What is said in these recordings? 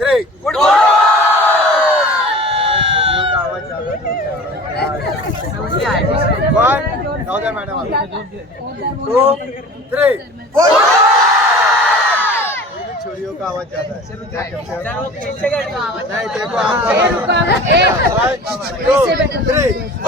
Three one जाऊ द्या madam to three छोड़ियों का आवाज़ ज़्यादा है। क्या कहते? नहीं देखो आप।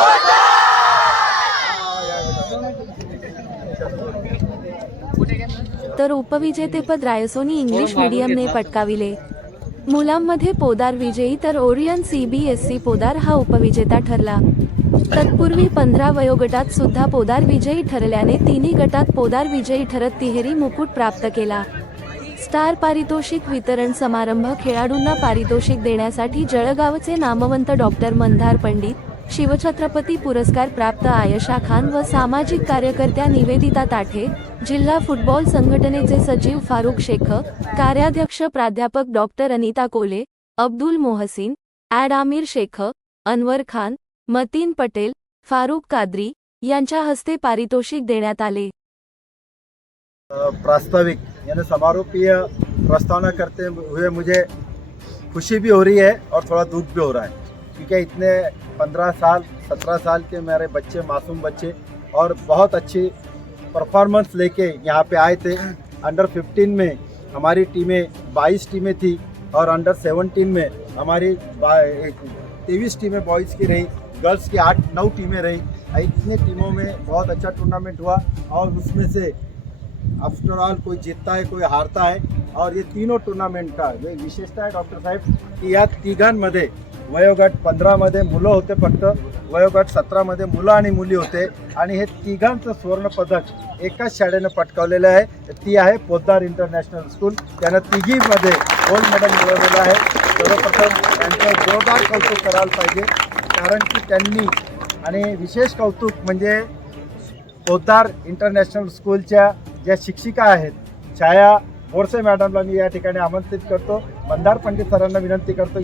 One, तर उपविजेतेपद रायसोनी इंग्लिश मीडियमने पटकाविले मुलांमध्ये पोदार विजयी तर ओरियन सीबीएसई पोदार हा उपविजेता ठरला. तत्पूर्वी पंधरा वयोगटात सुद्धा पोदार विजयी ठरल्याने तिन्ही गटात पोदार विजयी ठरत तिहेरी मुकुट प्राप्त केला. स्टार पारितोषिक वितरण समारंभ खेळाडूंना पारितोषिक देण्यासाठी जळगावचे नामवंत डॉक्टर मंधार पंडित शिवछत्रपती पुरस्कार प्राप्त आयशा खान व सामाजिक कार्यकर्त्या निवेदिता ताठे जिल्हा फुटबॉल संघटनेचे सचिव फारुख शेख कार्याध्यक्ष प्राध्यापक डॉक्टर अनिता कोले अब्दुल मोहसिन ॲड आमिर शेख अनवर खान मतीन पटेल फारुख कादरी यांच्या हस्ते पारितोषिक देण्यात आले. प्रास्ताविक यानी समारोपीय प्रस्तावना करते हुए मुझे खुशी भी हो रही है और थोड़ा दुख भी हो रहा है क्योंकि इतने पंद्रह साल, सत्रह साल के मेरे बच्चे, मासूम बच्चे और बहुत अच्छी परफॉर्मेंस लेके यहाँ पे आए थे। अंडर 15 में हमारी टीमें 22 टीमें थी और अंडर 17 में हमारी तेईस टीमें बॉयज़ की रही गर्ल्स की आठ, नौ टीमें रही। इतने टीमों में बहुत अच्छा टूर्नामेंट हुआ और उसमें से आफ्टर ऑल कोई जीतता है, कोई हारता है और ये तीनों टूर्नामेंट का विशेषता है डॉक्टर साहेब की या तिघांमध्ये वयोगट पंधरामध्ये मुलं होते फक्त वयोगट सतरामध्ये मुलं आणि मुली होते. आणि हे तिघांचं सुवर्णपदक एकाच शाळेनं पटकावलेलं आहे. ती आहे पोद्दार इंटरनॅशनल स्कूल. त्यानं तिघीमध्ये गोल्ड मेडल मिळवलेलं आहे. सर्वप्रथम त्यांचं जोरदार कौतुक करायला पाहिजे. कारण की त्यांनी आणि विशेष कौतुक म्हणजे पोद्दार इंटरनॅशनल स्कूलच्या ज्या शिक्षिका आहेत छाया बोरसे मॅडमला मी या ठिकाणी आमंत्रित करतो. मंदार पंडित सरांना विनंती करतो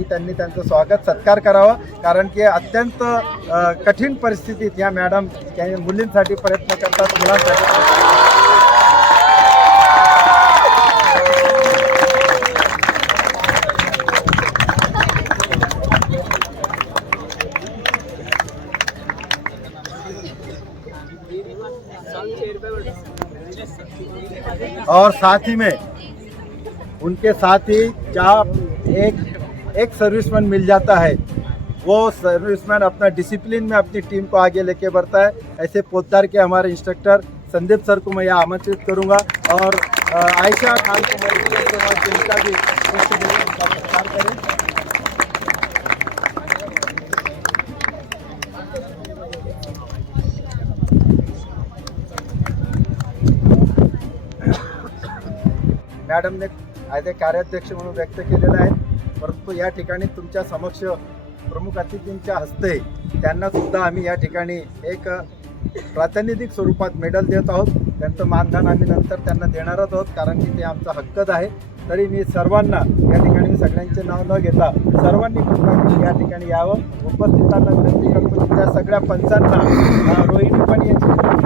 स्वागत सत्कार करावा. कारण की अत्यंत कठीण परिस्थितीत या मॅडम त्या मुलींसाठी प्रयत्न करतात, मुलांसाठी और साथ ही में उनके साथ ही जहाँ एक एक सर्विसमैन मिल जाता है, वो सर्विसमैन अपना डिसिप्लिन में अपनी टीम को आगे लेके बढ़ता है। ऐसे पोदार के हमारे इंस्ट्रक्टर संदीप सर को मैं यहाँ आमंत्रित करूँगा और आयशा खान को मैं रिक्वेस्ट करूँगा कि उनका भी मॅडमने ॲज ए कार्याध्यक्ष म्हणून व्यक्त केलेलं आहे. परंतु या ठिकाणी तुमच्या समक्ष प्रमुख अतिथींच्या हस्ते त्यांना सुद्धा आम्ही या ठिकाणी एक प्रातिनिधिक स्वरूपात मेडल देत आहोत. त्यांचं मानधन आम्ही नंतर त्यांना देणारच आहोत कारण की ते आमचा हक्कच आहे. तरी मी सर्वांना या ठिकाणी मी सगळ्यांचे नाव न घेता सर्वांनी कृपया या ठिकाणी यावं. उपस्थितांना विनंती करतो त्या सगळ्या पंचांना रोहिणी पण यांची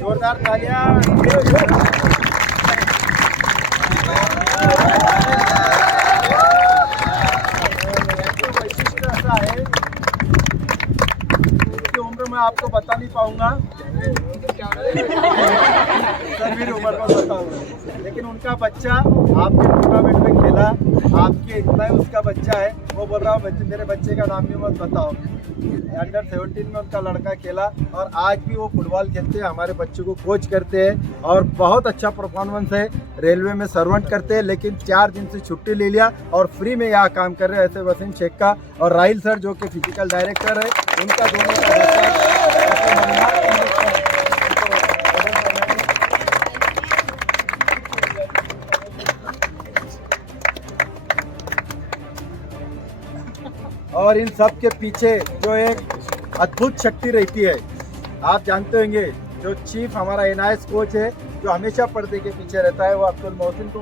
जोरदार तालियाँ। मैं आपको बता नहीं पाऊँगा। सभी उम्र में बताऊँगा लेकिन उनका बच्चा आपके टूर्नामेंट में खेला, आपके इतना ही उसका बच्चा है, वो बोल रहा हूँ मेरे बच्चे का नाम भी मत बताओ। अंडर सेवनटीन में उनका लड़का खेला और आज भी वो फुटबॉल खेलते हैं, हमारे बच्चों को कोच करते हैं और बहुत अच्छा परफॉर्मेंस है। रेलवे में सर्वेंट करते हैं, लेकिन चार दिन से छुट्टी ले लिया और फ्री में यहाँ काम कर रहे हैं, ऐसे वसीम शेख का और राहिल सर, जो कि फ़िज़िकल डायरेक्टर है, उनका दोनों का और इन सब के पीछे जो एक अद्भुत शक्ति रहती है। आप जानते होंगे, जो चीफ हमारा एनआईएस कोच है, जो हमेशा पर्दे के पीछे रहता है, वो अब्दुल मोहसिन को